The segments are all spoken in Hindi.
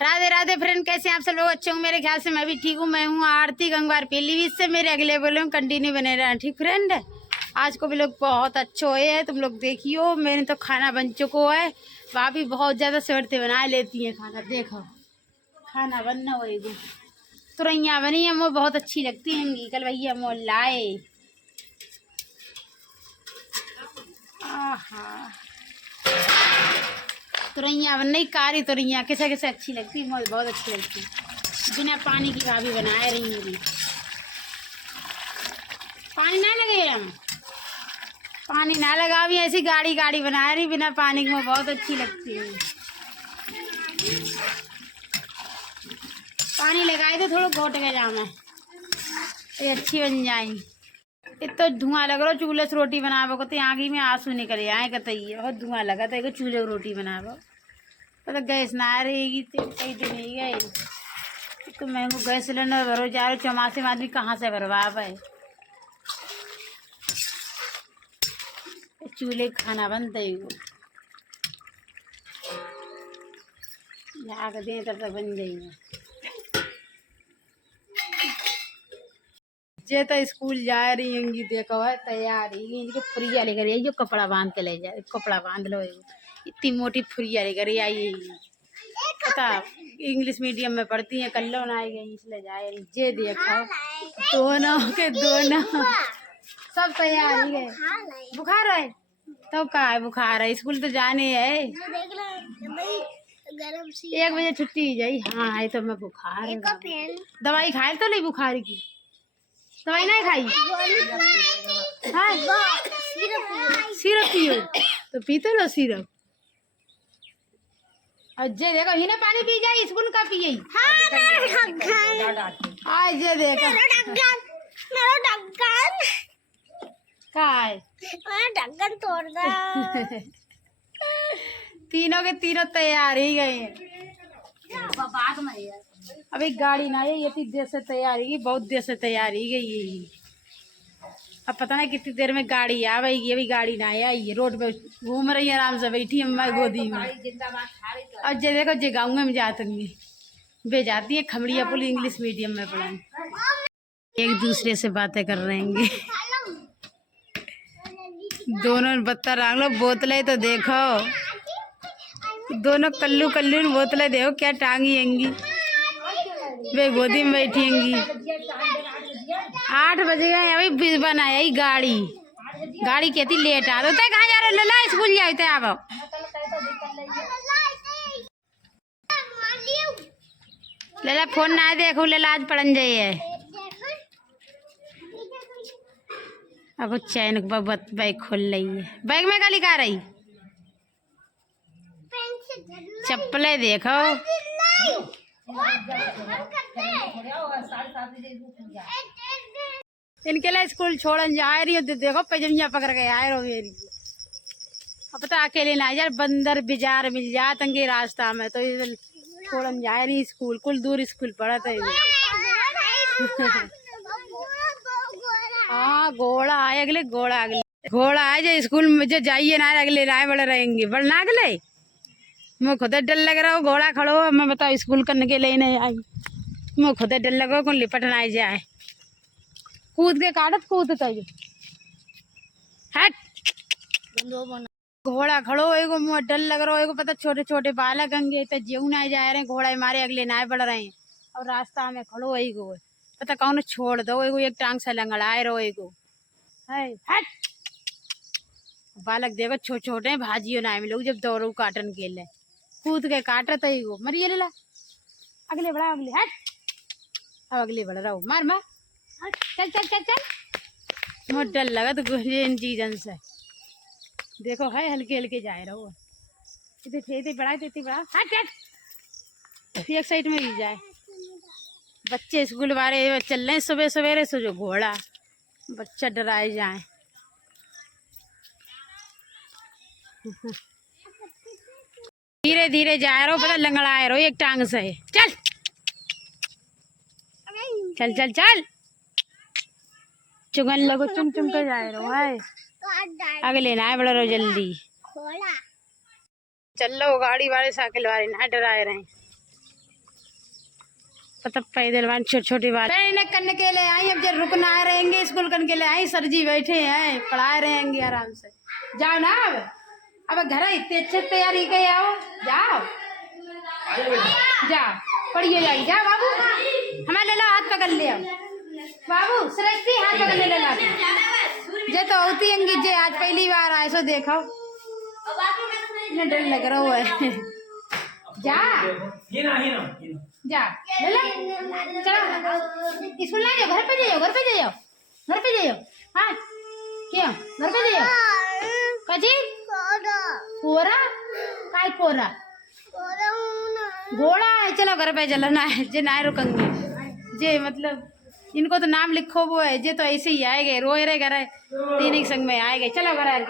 राधे राधे फ्रेंड, कैसे हैं आप सब लोग? अच्छे होंगे मेरे ख्याल से। मैं भी ठीक हूँ। मैं हूँ आरती गंगवार पीलीभीत से। मेरे अगले बोलो कंटिन्यू बने रहे। ठीक फ्रेंड, आज को भी लोग बहुत अच्छे हुए हैं। तुम लोग देखियो, मैंने तो खाना बन चुको है। भाभी बहुत ज्यादा सेवरते बना लेती हैं खाना। देखो खाना बनना होएगी। तुरैया बनी है, वो बहुत अच्छी लगती हैं। कल भैया मोल लाए। आहा, तुरैया बन नहीं, कारी तुरैया किसे किसे अच्छी लगती है, मुझे बहुत अच्छी लगती है। बिना पानी की भाभी बनाए रही होगी। पानी ना लगे, हम पानी ना लगा भी ऐसी गाड़ी गाड़ी बना रही बिना पानी के, मुझे बहुत अच्छी लगती है। पानी लगाए तो थोड़ा घोट के जाम है, ये अच्छी बन जाएगी। इतना धुआं लग रहा चूल्हे से रोटी बनाबो को, तो आगे में आंसू निकले आए कतई। बहुत धुआं लगा था चूल्हे में रोटी बनाबो। पता गैस ना आ रहेगी तो कई दिन नहीं गए। तो महंगो गैस सिलेंडर भरो जा रहे, चौमासे में आदमी कहाँ से भरवा पाए। चूल्हे खाना बनता ही वो दें तब तक बन जाएगा। जे तो स्कूल जा रही होंगी, देखो है तैयार ही फुरिया लेकर आई, जो कपड़ा बांध के ले जाए। कपड़ा बांध लो, इतनी मोटी फुरिया लेकर आई। पता इंग्लिश मीडियम में पढ़ती है, कल ना आएगी इसलिए जाए। जे देखो दोनों के दोनों सब तैयार ही है। बुखार है तो का है? बुखार है, स्कूल तो जाने है। 1 बजे छुट्टी जाई। हाँ है तो मैं बुखार है। दवाई खाए तो नहीं बुखार की? दवाई नहीं खाई? हाँ? सिरप पियो तो पीते लो सिरप। अजय देखो ही ना पानी पी जाए, स्कूल का पिए। आज ये देखो काय ढक्कन तोड़ दो। तीनों के तीनों तैयार ही गए हैं। अभी गाड़ी ना है, ये इतनी देर से तैयारी, बहुत देर से तैयारी गई है। अब पता नहीं कितनी देर में गाड़ी आवेगी। अभी गाड़ी ना आई, रोड पे घूम रही है, आराम से बैठी है मैं गोदी में। और जे देखो जे गाँव में जाती वे जाती है खमड़िया पुल इंग्लिश मीडियम में पढ़ाने। एक दूसरे से बातें कर रहे हैं। दोनों बत्ता रंग लो बोतलें तो देखो, दोनों कल्लू कल्लू बोतलें देखो क्या टांगी हैंगी। वे गोदी में बैठी हैंगी। 8 बज गए, अभी बनाया ही गाड़ी। गाड़ी कहती लेट आ। तो कहाँ जा रहे? लला स्कूल जाते आप। लला फोन ना देखो, लला आज पढ़न जाइए। अब चैन बैग खोल रही है। बैग में क्या लिखा रही? चप्पलें देखो। इनके लिए स्कूल छोड़न जा रही हो तो देखो पैजनिया पकड़ के आए रहो मेरी। अब पता अकेले ना यार, बंदर बिजार मिल जात अंगे रास्ता में तो छोड़न जा रही स्कूल। कुल दूर स्कूल पड़ा था। हाँ घोड़ा आए अगले, घोड़ा आए जो स्कूल में जो जाइए ना अगले राय बड़े रहेंगे बढ़ना अगले। मैं खुद डर लग रहा हूँ, घोड़ा खड़ो है। मैं बताओ स्कूल करने के लिए नहीं आई। मैं खुद डर लगा कौन लिपट ना जाए। कूद के काटत कूदता है हट। घोड़ा खड़ो एगो, मुँह डर लग रहा है। पता छोटे छोटे बालक अंगे तो जेऊ ना जा रहे हैं, घोड़ा मारे अगले ना बढ़ रहे हैं। और रास्ता में खड़ो एगो, पता कौन छोड़ दो एगो, एक टांग से लंगड़ाए रहो एगो है। हट बालक देखो छोटे छोटे भाजियो ना मिलो जब दौड़ो काटन के लिए कूद के काटत है एगो। मरिए ले ला अगले बढ़ा अगले। हट अब अगले बढ़ रहा हूँ, मार मार। चल चल चल चल। मुझे डर लगा तो इन चीजन से देखो है हल्के हल्के जाए रहो। इतने बड़ा इतनी बड़ा। हट हट एक साइड में ही जाए। बच्चे स्कूल वाले चल रहे सुबह सवेरे से, जो घोड़ा बच्चा डराए जाए। धीरे धीरे जा रहे हो, पता लंगड़ाए रहो एक टांग से। चल चल चल चल चुगन लगो, चुम चुम कर जाए रहो है। अगले ना बड़ा रहो जल्दी। चल लो गाड़ी वाले साइकिल वाले ना डराए रहे। पता पैदल वाली छोटी छोटी बात करने के लिए आई। अब जब रुकना रहेंगे स्कूल करने के लिए आई। सर जी बैठे हैं पढ़ा रहेंगे आराम से। जाओ ना अब घर इतने अच्छे तैयारी के आओ। जाओ जाओ पढ़िए जाइए। जाओ बाबू हमारे ले लो हाथ पकड़ ले आओ। बाबू सृष्टि हाथ पकड़ ले लो। जे तो होती अंगी जे आज पहली बार आए सो देखो डर लग रहा है। जा जा चलो स्कूल ना जाओ। घर पे जाओ घर पे जाओ घर पे जाओ। हाँ क्यों घर पे जाओ कजी पोरा काय पोरा घोड़ा है। चलो घर पे चलो ना जे ना रुकेंगे जे मतलब इनको तो नाम लिखो वो है जे तो ऐसे ही आएंगे रोए रहे घर तीन एक संग में आएंगे। चलो घर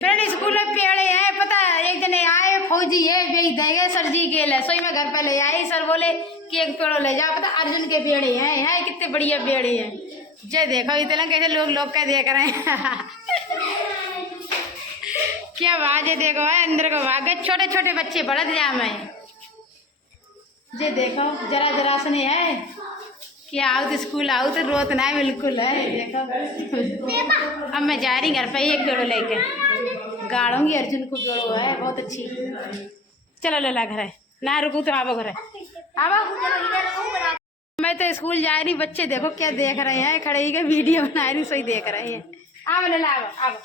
फ्रेंड स्कूल में पेड़े हैं पता है। एक जने आए फौजी है बेच देंगे सर जी के लिए सोई में घर पे ले आई। सर बोले कि एक पेड़ो ले जाओ। पता अर्जुन के पेड़े हैं कितने बढ़िया पेड़े हैं। जे देखो इतना कैसे लोग क्या देख रहे हैं। क्या आवाज है देखो है अंदर को भाग छोटे छोटे बच्चे बढ़त जाम है। जे देखो जरा जरा सुने है क्या आओ तो स्कूल आओ तो रोत ना बिल्कुल है। देखो अब मैं जा रही घर पे एक पेड़ो लेके गाड़ूंगी अर्जुन को। पेड़ो है बहुत अच्छी। चलो लला घर है ना रुकू तो आवो घर है आवो। मैं तो स्कूल जा रही बच्चे देखो क्या देख रहे हैं खड़े ही के वीडियो बना रही सही देख रहे हैं। आओ लला आवो आवो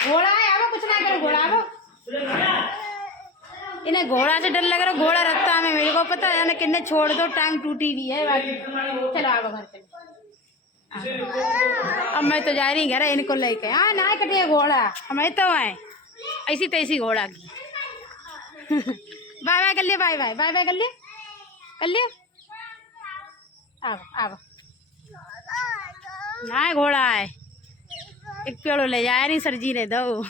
घोड़ा है आवो कुछ ना करो घोड़ा आवो। इन्हें घोड़ा से डर लग रहा घोड़ा रखता में मेरे को पता है ना किन्ने छोड़ दो टांग टूटी हुई है बाकी। चलो आओ घर पे। अब मैं तो जा रही घर इनको लेके। हाँ ना कटिए घोड़ा हमें तो है ऐसी तैसी घोड़ा की। बाय बाय कर लिए बाय बाय बाय बाय कर लिए आओ आओ ना घोड़ा है एक पेड़ो ले जा रही सर जी ने दो।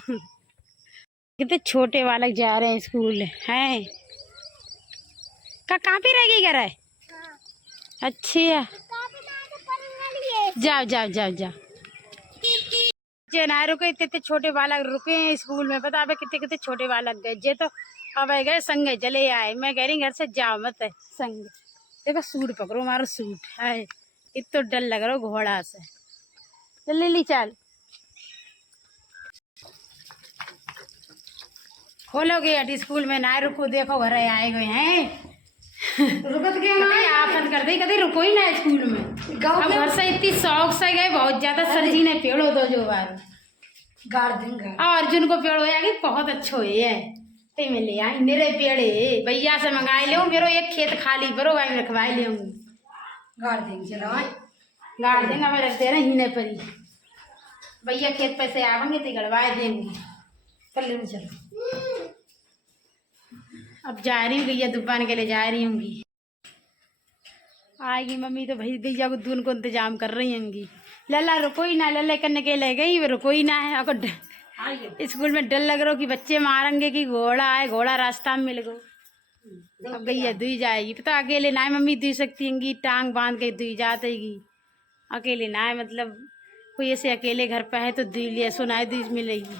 कितने छोटे बालक जा रहे हैं स्कूल हैं कहाँ पे रह गई घर है। अच्छा जाओ जाओ जाओ जाओ जे ना रुके इतने छोटे बालक रुके हैं स्कूल में। पता अब कितने कितने छोटे बालक गए जे तो अब गए संग चले आए। मैं कह रही घर से जाओ मत संग। देखो सूट पकड़ो मारो सूट है इतना डर लग रहा घोड़ा से। चल ले ली चल खोलो गेट स्कूल में ना रुको। देखो घर आए गए हैं रुकत गए आफत कर दी कभी रुको ही ना स्कूल में। अब घर से इतनी शौक से गए बहुत ज्यादा। सर जी ने पेड़ो दो जो बार अर्जुन को पेड़ होया कि बहुत अच्छो है ते में ले आई मेरे पेड़े भैया से मंगाए ले मेरो एक खेत खाली बरो भाई में रखवाए ले गाड़ देंगे। चलो गाड़ देंगे मैं रख दे रहे हीने पर ही भैया खेत पे से आवेंगे तो गड़वाए देंगे। कर ले चलो अब जा रही हूँ गैया दुकान के लिए जा रही हूँगी। आएगी मम्मी तो भाई गैया को दून को इंतजाम कर रही होंगी। लल्ला रुको ही ना लल्ला करने के ले गई रुको ही ना है। अगर स्कूल में डर लग रहा कि बच्चे मारेंगे कि घोड़ा है घोड़ा रास्ता में मिल गो। अब गैया दुई जाएगी पता अकेले ना मम्मी दुई सकती होंगी टांग बांध के दुई जातेगी अकेले ना है। मतलब कोई ऐसे अकेले घर पे है तो दुई लिया सुनाए दुई मिलेगी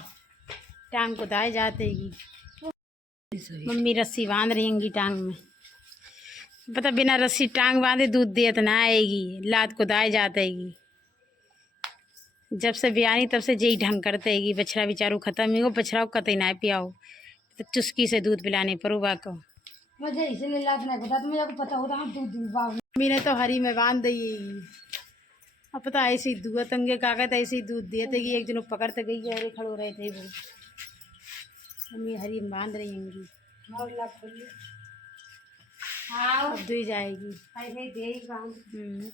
टांग को दाए जातेगी। मम्मी रस्सी बांध रही होंगी टांग में। पता बिना रस्सी टांग बांधे दूध दे तो ना आएगी लात को दाए जातेगी। जब से ब्यानी तब से यही ढंग करतेगी बछड़ा बेचारू खत्म ही हो बछड़ा को कतई ना पियाओ तो चुस्की से दूध पिलाने परूबा को। मम्मी ने तो हरी में बांध दी। अब पता ऐसे ही दुआ तंगे कागज ऐसे ही दूध देते कि एक दिन पकड़ते गई अरे खड़ो रहे थे वो। मम्मी हरी में बांध रही होंगी अब दुई जाएगी।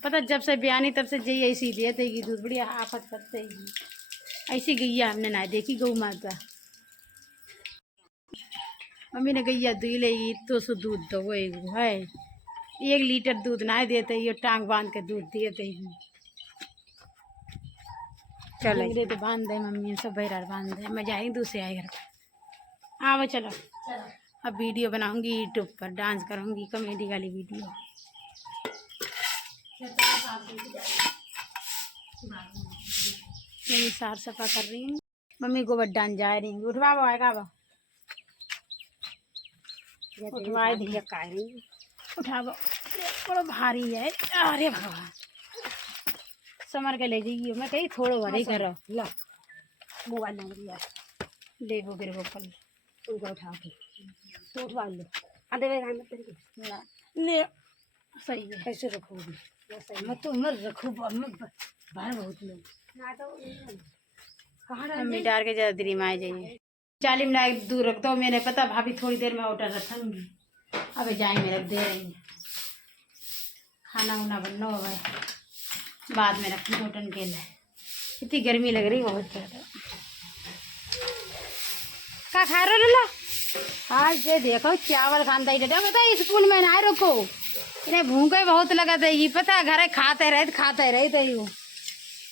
पता जब से ब्यानी तब से जई ऐसी देतेगी दूध बढ़िया आफत करतेगी। ऐसी गैया हमने ना देखी गौ माता। मम्मी ने गैया दुई लेगी तो सो दूध दो वो है 1 लीटर दूध ना देते ये टांग बांध के दूध देते ही। चलो तो बांध दे मम्मी सब बहरा बांध दे मैं जाएंगी दूसरे आए घर पर। हाँ वो चलो अब वीडियो बनाऊंगी यूट्यूब पर डांस करूंगी कॉमेडी वाली वीडियो। मैं साफ सफा कर रही हूँ मम्मी गोबर डांस जा रही हूँ। उठवा आएगा उठवाए दिया उठा गो बड़ा भारी है। अरे भगवान समर के ले जाइए। मैं कही थोड़ो भरे करो ला मोबाइल नंबर दिया ले वो गिर वो कल उनको उठा के तो उठवा लो आधे वे ले सही है। कैसे रखोगी मैं तो मर रखू बाहर बहुत लोग मम्मी डार के ज्यादा देरी में आ जाइए 40 मिनट दूर रख दो। मैंने पता भाभी थोड़ी देर में ऑर्डर रखूंगी। अब जाएंगे रख दे रही खाना वाना बनना होगा बाद में रखी 2 टन के लिए। इतनी गर्मी लग रही बहुत ज़्यादा। क्या खा रहे हो लला? आज ये देखो चावल खानता ही डटा पता स्कूल में ना रखो इन्हें भूखे बहुत लगा था पता घर खाते रहे थे यूँ।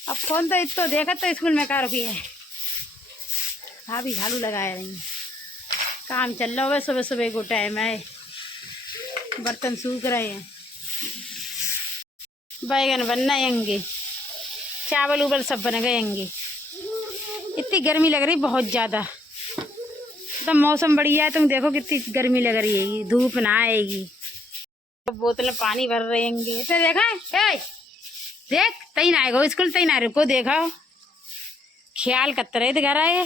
अब फोन तो इतो देखा तो स्कूल में क्या रुकी है। भाभी झाड़ू लगाए रही काम चल रहा है। सुबह सुबह को टाइम है बर्तन सूख रहे हैं बैगन बनना आएंगे चावल उबल सब बन गएंगे। इतनी गर्मी लग रही बहुत ज़्यादा। तो मौसम बढ़िया है तुम देखो कितनी गर्मी लग रही है धूप ना आएगी। बोतल में पानी भर रहेंगे तो देखा है देख तई ना आएगा स्कूल तई ना रुको देखो ख्याल करते रहे घर आए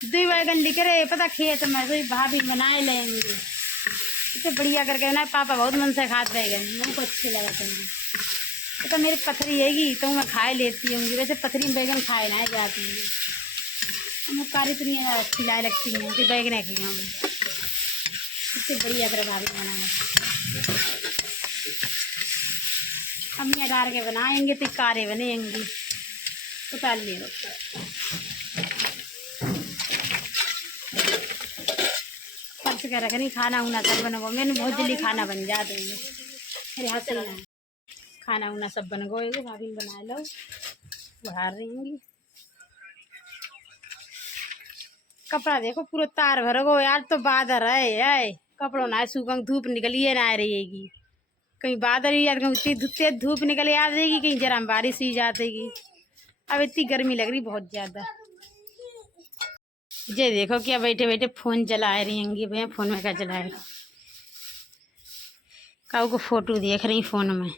2 बैगन लिख रहे पता खेत में तो भाभी बनाए लेंगे इतने बढ़िया करके ना। पापा बहुत मन से खाते बैगन मुझको अच्छे लगते हैं। तो मेरी पथरी हैगी तो मैं खाए लेती हूँ। वैसे पथरी में बैगन खाए ना जाती है मैं कारी तो नहीं खिलाए लगती हैं कि बैगन खाएंगे हम इतने बढ़िया कर भाभी बनाए। अम्मियाँ डाल के बनाएंगे तो कारे बनेंगी उतार ले लो। पर्स के रख नहीं खाना उना सब बनो मैंने बहुत जल्दी खाना बन जाते हैं मेरे हाथ से खाना उना सब बन गए भाभी बना लो बाहर रहेंगी। कपड़ा देखो पूरा तार भर गो यार तो बादर है कपड़ों ना सूखा धूप निकलिए ना आ रहेगी कहीं बादल ही कहीं उतनी धूप निकल आ जाएगी कहीं जरा बारिश ही जाएगी। अब इतनी गर्मी लग रही बहुत ज़्यादा। ये देखो क्या बैठे बैठे फोन चला रही होंगी भैया फोन में क्या चला रही काऊ को फोटो देख रही फोन में।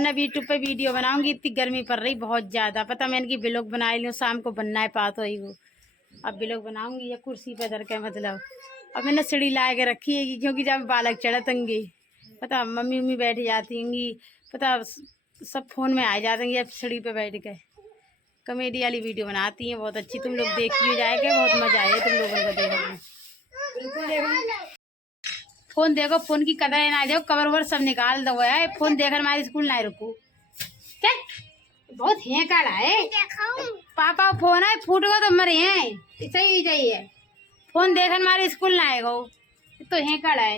अब यूट्यूब पे वीडियो बनाऊंगी इतनी गर्मी पड़ रही बहुत ज़्यादा। पता मैंने कि ब्लॉग बना ली शाम को बनना है पात हो वो अब ब्लॉग बनाऊंगी या कुर्सी पे धर के मतलब। अब मैंने सीढ़ी ला के रखी है क्योंकि जब बालक चढ़तेंगे पता मम्मी उम्मी बैठ जाती होंगी पता सब फोन में आ जाते हैं सीढ़ी पे बैठ के कॉमेडी वाली वीडियो बनाती हैं बहुत अच्छी। तुम लोग देखिए जाएगा बहुत मज़ा आएगा तुम लोगों को देखने। फोन देखो फोन की कदर ना जाओ कवर वर सब निकाल दो है फोन देखकर हमारे स्कूल ना रुको चल बहुत हेंकड़ है पापा फोन है फूट गो तो मरे हैं सही चाहिए फोन देखकर हमारे स्कूल ना आएगा तो हेंकड़ है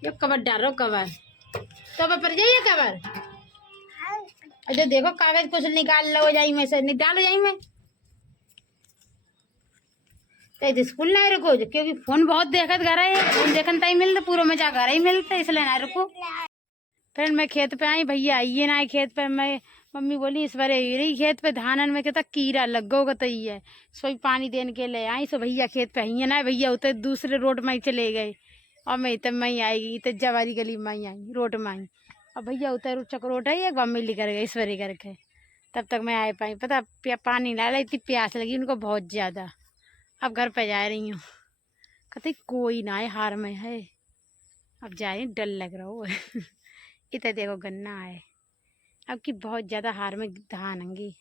ये कवर डालो कवर तो पर जाइए कवर। अच्छा देखो कागज कुछ निकाल लो जाई में से निकालो जाई में तो स्कूल ना रुको क्योंकि फोन बहुत देखत घर है फोन देखन तई मिलता पूरा मजा घर ही मिलता इसलिए ना रुको। फिर मैं खेत पे आई भैया आइए ना खेत पे मैं मम्मी बोली इस बार रही खेत पे धानन में कहता कीड़ा लग गो गई है सोई पानी देने के ले आई सो भैया खेत पे आई ना भैया उतर दूसरे रोड में चले गए और मैं तब मैं आएगी तो जवारी गली में आई रोड में आई और भैया उतर चक्रोट है एक मम्मी लेकर गए ईश्वरी करके तब तक मैं आ पाई पता पानी ला इतनी प्यास लगी उनको बहुत ज़्यादा। अब घर पे जा रही हूँ कहते कोई ना है हार में है अब जा रही डर लग रहा हो इतना देखो गन्ना है अब की बहुत ज़्यादा हार में धान होंगी।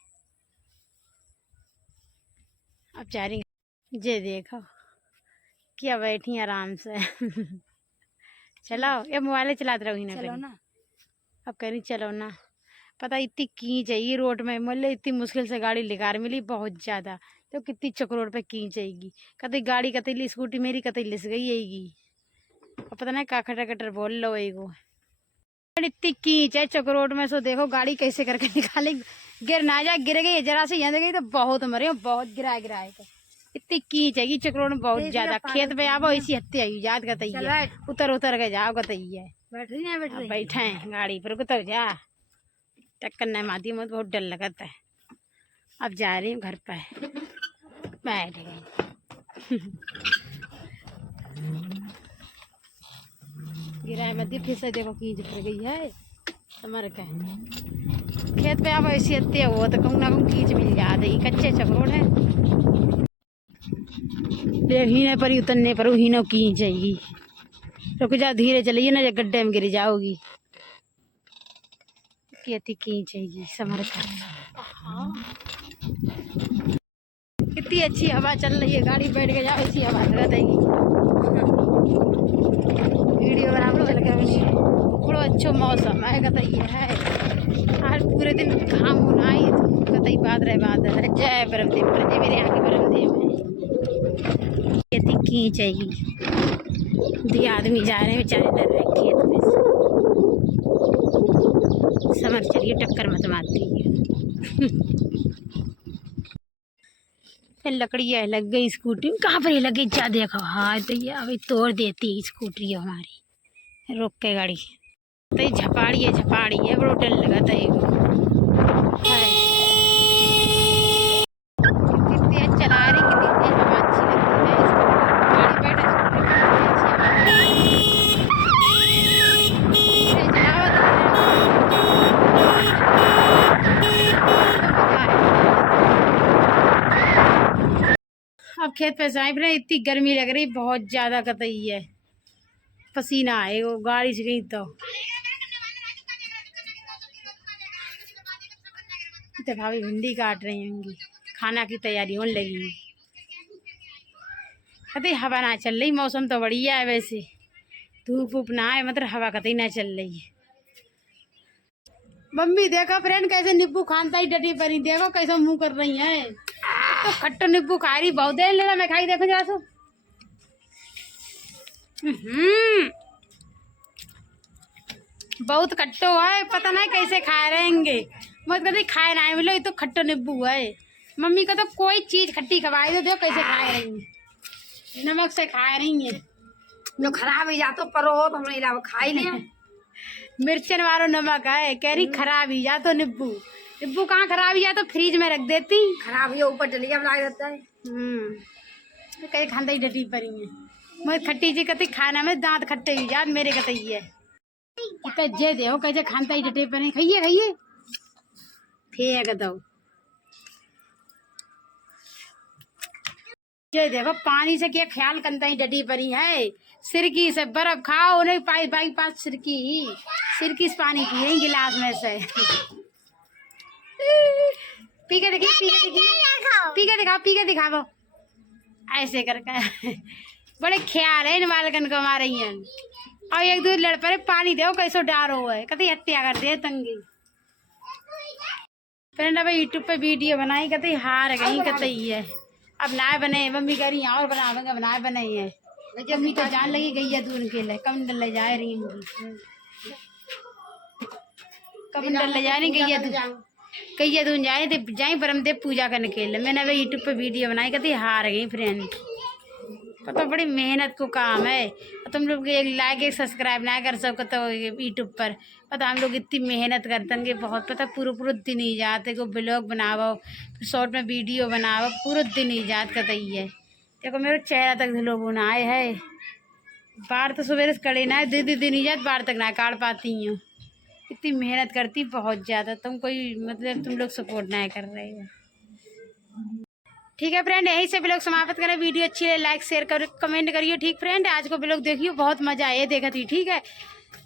अब जा रही ये देखो क्या बैठी आराम से चलो ये मोबाइल चलाते रहो ना चलो ना अब कह रही चलो ना पता इतनी की चाहिए रोड में मतलब इतनी मुश्किल से गाड़ी लेकर मिली बहुत ज़्यादा तो कितनी चक्रोड पे की जाएगी कतई गाड़ी कतई स्कूटी मेरी कतई लिस गई आएगी और पता नहीं का खटर खटर बोल लो एगो इतनी कीच है चक्रोड में सो देखो गाड़ी कैसे करके निकाले गिर ना जाए गिर गई जरा से यहाँ गई तो बहुत मरे बहुत गिराए गिराए के इतनी कीच है चक्रोड में बहुत ज्यादा। खेत पे आवो इसी हत्ते आई याद कतई है उतर उतर के जाओ कतई है बैठे हैं गाड़ी पर कुछ जा टक्कर नहीं मारती मुझे बहुत डर लगता है। अब जा रही हूँ घर पे। बैठ गए। गिराए मत फिर से देखो कीच पड़ गई है समर का। खेत पे आप ऐसी हत्या हो तो कहूँ ना कहूँ कीच मिल जाते ही कच्चे चकरोट है। हीने पर ही उतरने पर ही ना कीच जाएगी। रुक जा धीरे चलिए ना गड्ढे में गिर जाओगी। कहती कीच जाएगी समर का। कितनी अच्छी हवा चल रही है, गाड़ी बैठ के जाओ ऐसी हवा लगाएगी। वीडियो बना लो लगा बड़ो अच्छो मौसम है कतई है। आज पूरे दिन घाम होना ही कतई बादल है। जय बरमदेव जय मेरे यहाँ के बरमदेव है। खेती की चाहिए दी आदमी जा रहे हैं बेचारे डर रहे खेत में समझ चलिए टक्कर मत मारती फिर लकड़ी है लग गई स्कूटी में। कहाँ पर ही लगी जा देखो। हाँ तो ये अभी तोड़ देती है स्कूटी हमारी। रोक के गाड़ी तो झपाड़ी है बड़ो डर लगा था कितनी तेज चला रही कितनी तेज हवा अच्छी लगती है गाड़ी बैठे अब खेत पे जाए ना इतनी गर्मी लग रही बहुत ज्यादा कतई है। पसीना आए वो गाड़ी से गई तो भाभी भिंडी काट रही होंगी खाना की तैयारी होने लगी। कतई हवा ना चल रही मौसम तो बढ़िया है वैसे धूप वूप ना है मतलब हवा कतई ना चल रही है। मम्मी देखो फ्रेंड कैसे नींबू खानता ही डटी परी देखो कैसे मुंह कर रही है। तो खट्टो नींबू खा रही बहुत देर ले मैं खाई देखो जरा सो। बहुत खट्टो है पता नहीं कैसे खाए रहेंगे। मत कभी खाए ना मिलो ये तो खट्टो नींबू है। मम्मी को तो कोई चीज खट्टी खवाई दो देखो कैसे खाए रही है नमक से खाए रही है। जो खराब ही जातो परो हो तो हमने इलावा खा ही नहीं। मिर्चन वालो नमक है कह रही खराब ही जा तो नींबू नींबू कहाँ खराब ही जा तो फ्रिज में रख देती खराब ही ऊपर डलिया में लगा देता है। कहीं खानता ही डटी पड़ी है। मैं खट्टी जी कती खाना में दांत खट्टे ही याद मेरे कतई है जे दे कैसे खानता ही डटे पड़े खाइए खाइए फेंक दो। ये देखो पानी से क्या ख्याल करता ही डटी पड़ी है। सिरकी से बर्फ खाओ नहीं पाई बाई पास सिरकी से पानी पिए गिलास में से पी के देखिए पी के दिखाओ ऐसे करके बड़े ख्याल है इन बालकन को हमारे यहाँ। और एक दूर लड़ पड़े पानी दो कैसो डारो है कतई हत्या कर दे तंगी। फ्रेंड अब यूट्यूब पे वीडियो बनाई कतई हार गई कतई है। अब नाय बने मम्मी कह रही और बनावेंगे बनाए बनाई है। मम्मी तो जान लगी गई है दूर के लिए कम डल ले जा रही कम डल ले जा रही गई है दूर जा रही थी जाई बरमदेव पूजा करने के लिए। मैंने अभी यूट्यूब पे वीडियो बनाई कतई हार गई फ्रेंड। तो बड़ी मेहनत को काम है तुम लोग एक लाइक एक सब्सक्राइब ना कर सको तो यूट्यूब पर पता हम लोग इतनी मेहनत करते हैं बहुत पता पूरे दिन ही जाते को ब्लॉग बनाओ फिर शॉर्ट में वीडियो बनाओ पूरे दिन ही जात कतई है। देखो मेरे चेहरा तक लोग आए है बार तो सवेरे से कड़े ना है दिन ही जात बार तक ना काट पाती हूँ। इतनी मेहनत करती बहुत ज़्यादा तुम कोई मतलब तुम लोग सपोर्ट ना कर रहे हो। ठीक है फ्रेंड यही से ब्लॉग समाप्त करें। वीडियो अच्छी है लाइक शेयर कर कमेंट करिए। ठीक फ्रेंड आज को ब्लॉग देखिए बहुत मजा आए देखा थी। ठीक है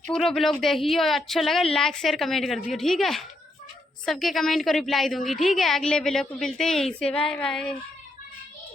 पूरा ब्लॉग देखिए और अच्छा लगे लाइक शेयर कमेंट कर दियो। ठीक है सबके कमेंट को रिप्लाई दूंगी। ठीक है अगले ब्लॉग को मिलते हैं यहीं से बाय बाय।